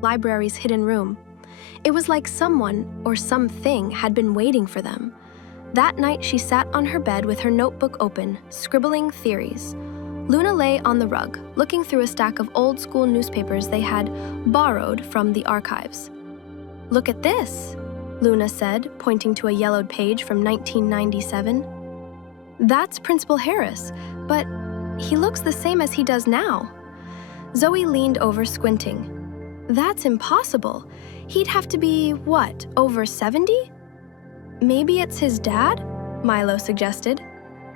library's hidden room. It was like someone or something had been waiting for them. That night, she sat on her bed with her notebook open, scribbling theories. Luna lay on the rug, looking through a stack of old-school newspapers they had borrowed from the archives. "Look at this," Luna said, pointing to a yellowed page from 1997. "That's Principal Harris, but he looks the same as he does now." Zoe leaned over, squinting. "That's impossible. He'd have to be, what, over 70? "Maybe it's his dad?" Milo suggested.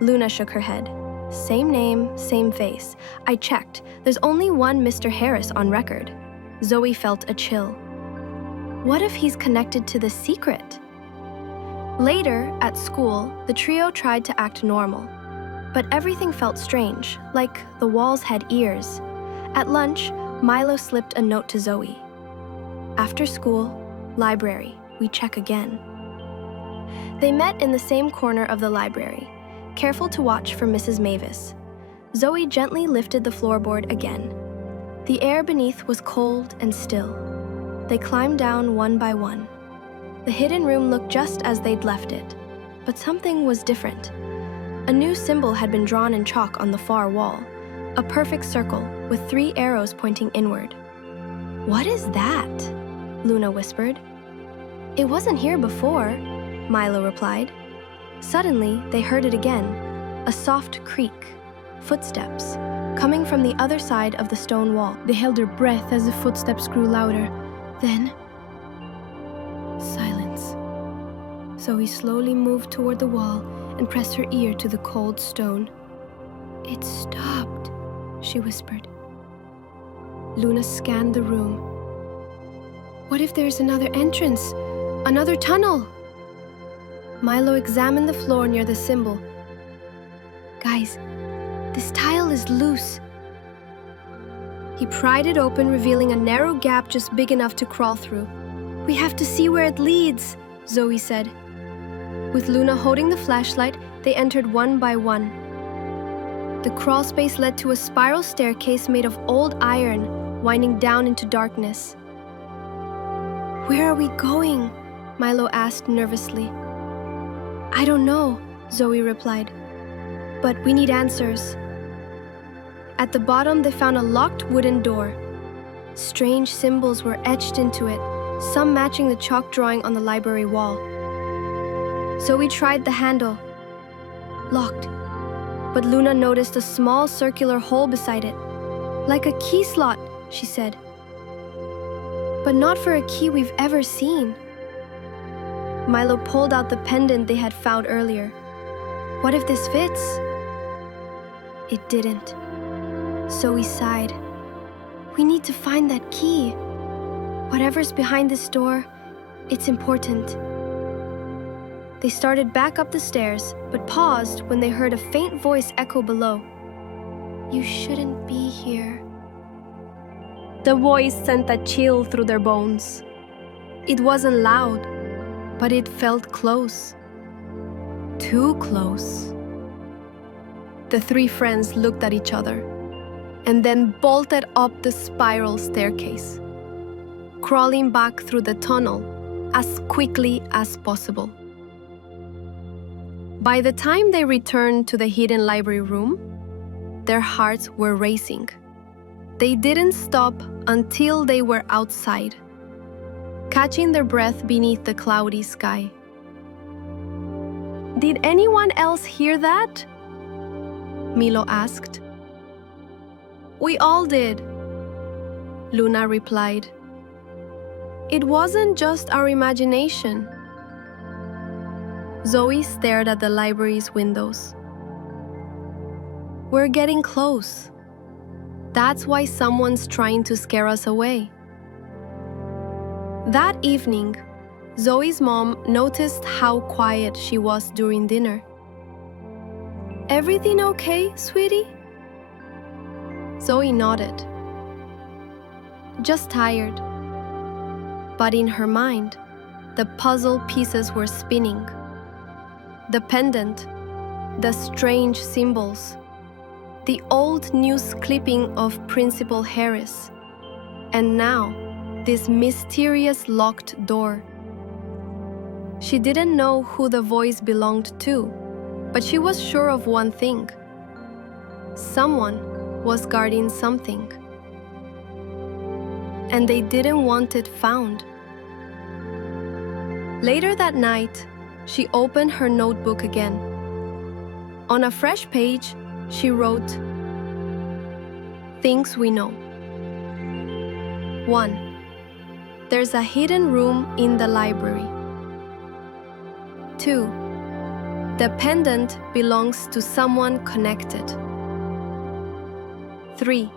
Luna shook her head. "Same name, same face. I checked. There's only one Mr. Harris on record." Zoe felt a chill. What if he's connected to the secret? Later, at school, the trio tried to act normal. But everything felt strange, like the walls had ears. At lunch, Milo slipped a note to Zoe. "After school, library, we check again." They met in the same corner of the library, careful to watch for Mrs. Mavis. Zoe gently lifted the floorboard again. The air beneath was cold and still. They climbed down one by one. The hidden room looked just as they'd left it, but something was different. A new symbol had been drawn in chalk on the far wall, a perfect circle with 3 arrows pointing inward. "What is that?" Luna whispered. "It wasn't here before," Milo replied. Suddenly, they heard it again, a soft creak, footsteps, coming from the other side of the stone wall. They held their breath as the footsteps grew louder. Then, silence. Zoe slowly moved toward the wall and pressed her ear to the cold stone. "It stopped," she whispered. Luna scanned the room. "What if there's another entrance? Another tunnel?" Milo examined the floor near the symbol. "Guys, this tile is loose." He pried it open, revealing a narrow gap just big enough to crawl through. "We have to see where it leads," Zoe said. With Luna holding the flashlight, they entered one by one. The crawl space led to a spiral staircase made of old iron, winding down into darkness. "Where are we going?" Milo asked nervously. "I don't know," Zoe replied. "But we need answers." At the bottom, they found a locked wooden door. Strange symbols were etched into it, some matching the chalk drawing on the library wall. Zoe tried the handle. Locked. But Luna noticed a small circular hole beside it. "Like a key slot," she said. "But not for a key we've ever seen." Milo pulled out the pendant they had found earlier. "What if this fits?" It didn't. Zoe sighed. "We need to find that key. Whatever's behind this door, it's important." They started back up the stairs, but paused when they heard a faint voice echo below. "You shouldn't be here." The voice sent a chill through their bones. It wasn't loud, but it felt close. Too close. The 3 friends looked at each other, and then bolted up the spiral staircase, crawling back through the tunnel as quickly as possible. By the time they returned to the hidden library room, their hearts were racing. They didn't stop until they were outside, catching their breath beneath the cloudy sky. "Did anyone else hear that?" Milo asked. "We all did," Luna replied. "It wasn't just our imagination." Zoe stared at the library's windows. "We're getting close. That's why someone's trying to scare us away." That evening, Zoe's mom noticed how quiet she was during dinner. "Everything okay, sweetie?" Zoe nodded. "Just tired." But in her mind, the puzzle pieces were spinning. The pendant, the strange symbols, the old news clipping of Principal Harris, and now this mysterious locked door. She didn't know who the voice belonged to, but she was sure of one thing. Someone was guarding something, and they didn't want it found. Later that night, she opened her notebook again. On a fresh page, she wrote, "Things we know. 1. There's a hidden room in the library. 2. The pendant belongs to someone connected. 3.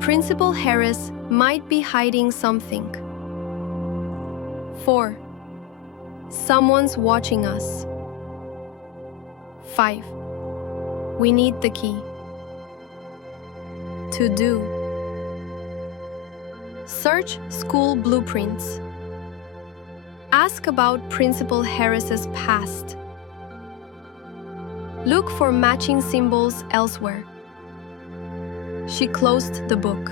Principal Harris might be hiding something. 4. Someone's watching us. 5. We need the key. To do. Search school blueprints. Ask about Principal Harris's past. Look for matching symbols elsewhere." She closed the book.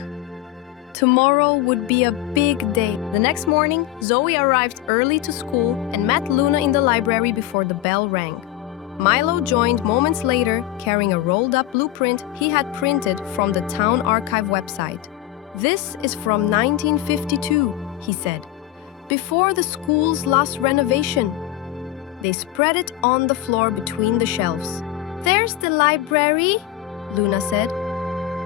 Tomorrow would be a big day. The next morning, Zoe arrived early to school and met Luna in the library before the bell rang. Milo joined moments later, carrying a rolled-up blueprint he had printed from the town archive website. "This is from 1952, he said, before the school's last renovation." They spread it on the floor between the shelves. "There's the library," Luna said.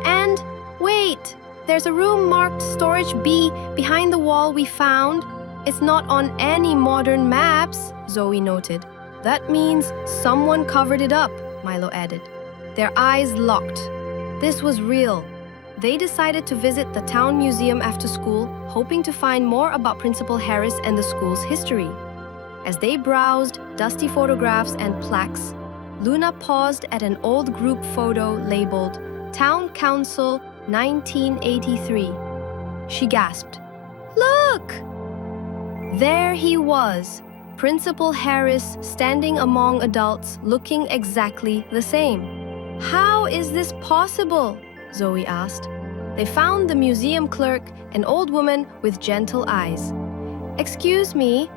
"And wait, there's a room marked Storage B behind the wall we found. It's not on any modern maps," Zoe noted. "That means someone covered it up," Milo added. Their eyes locked. This was real. They decided to visit the town museum after school, hoping to find more about Principal Harris and the school's history. As they browsed dusty photographs and plaques, Luna paused at an old group photo labeled Town Council 1983. She gasped, "Look!" There he was, Principal Harris standing among adults looking exactly the same. "How is this possible?" Zoe asked. They found the museum clerk, an old woman with gentle eyes. "Excuse me,"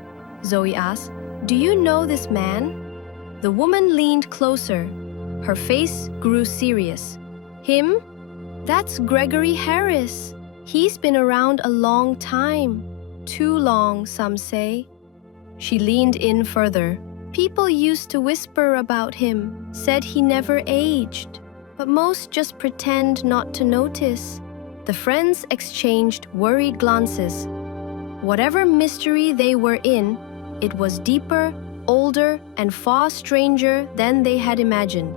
Zoe asked, "do you know this man?" The woman leaned closer. Her face grew serious. "Him? That's Gregory Harris. He's been around a long time. Too long, some say." She leaned in further. "People used to whisper about him, said he never aged, but most just pretend not to notice." The friends exchanged worried glances. Whatever mystery they were in, it was deeper, older, and far stranger than they had imagined.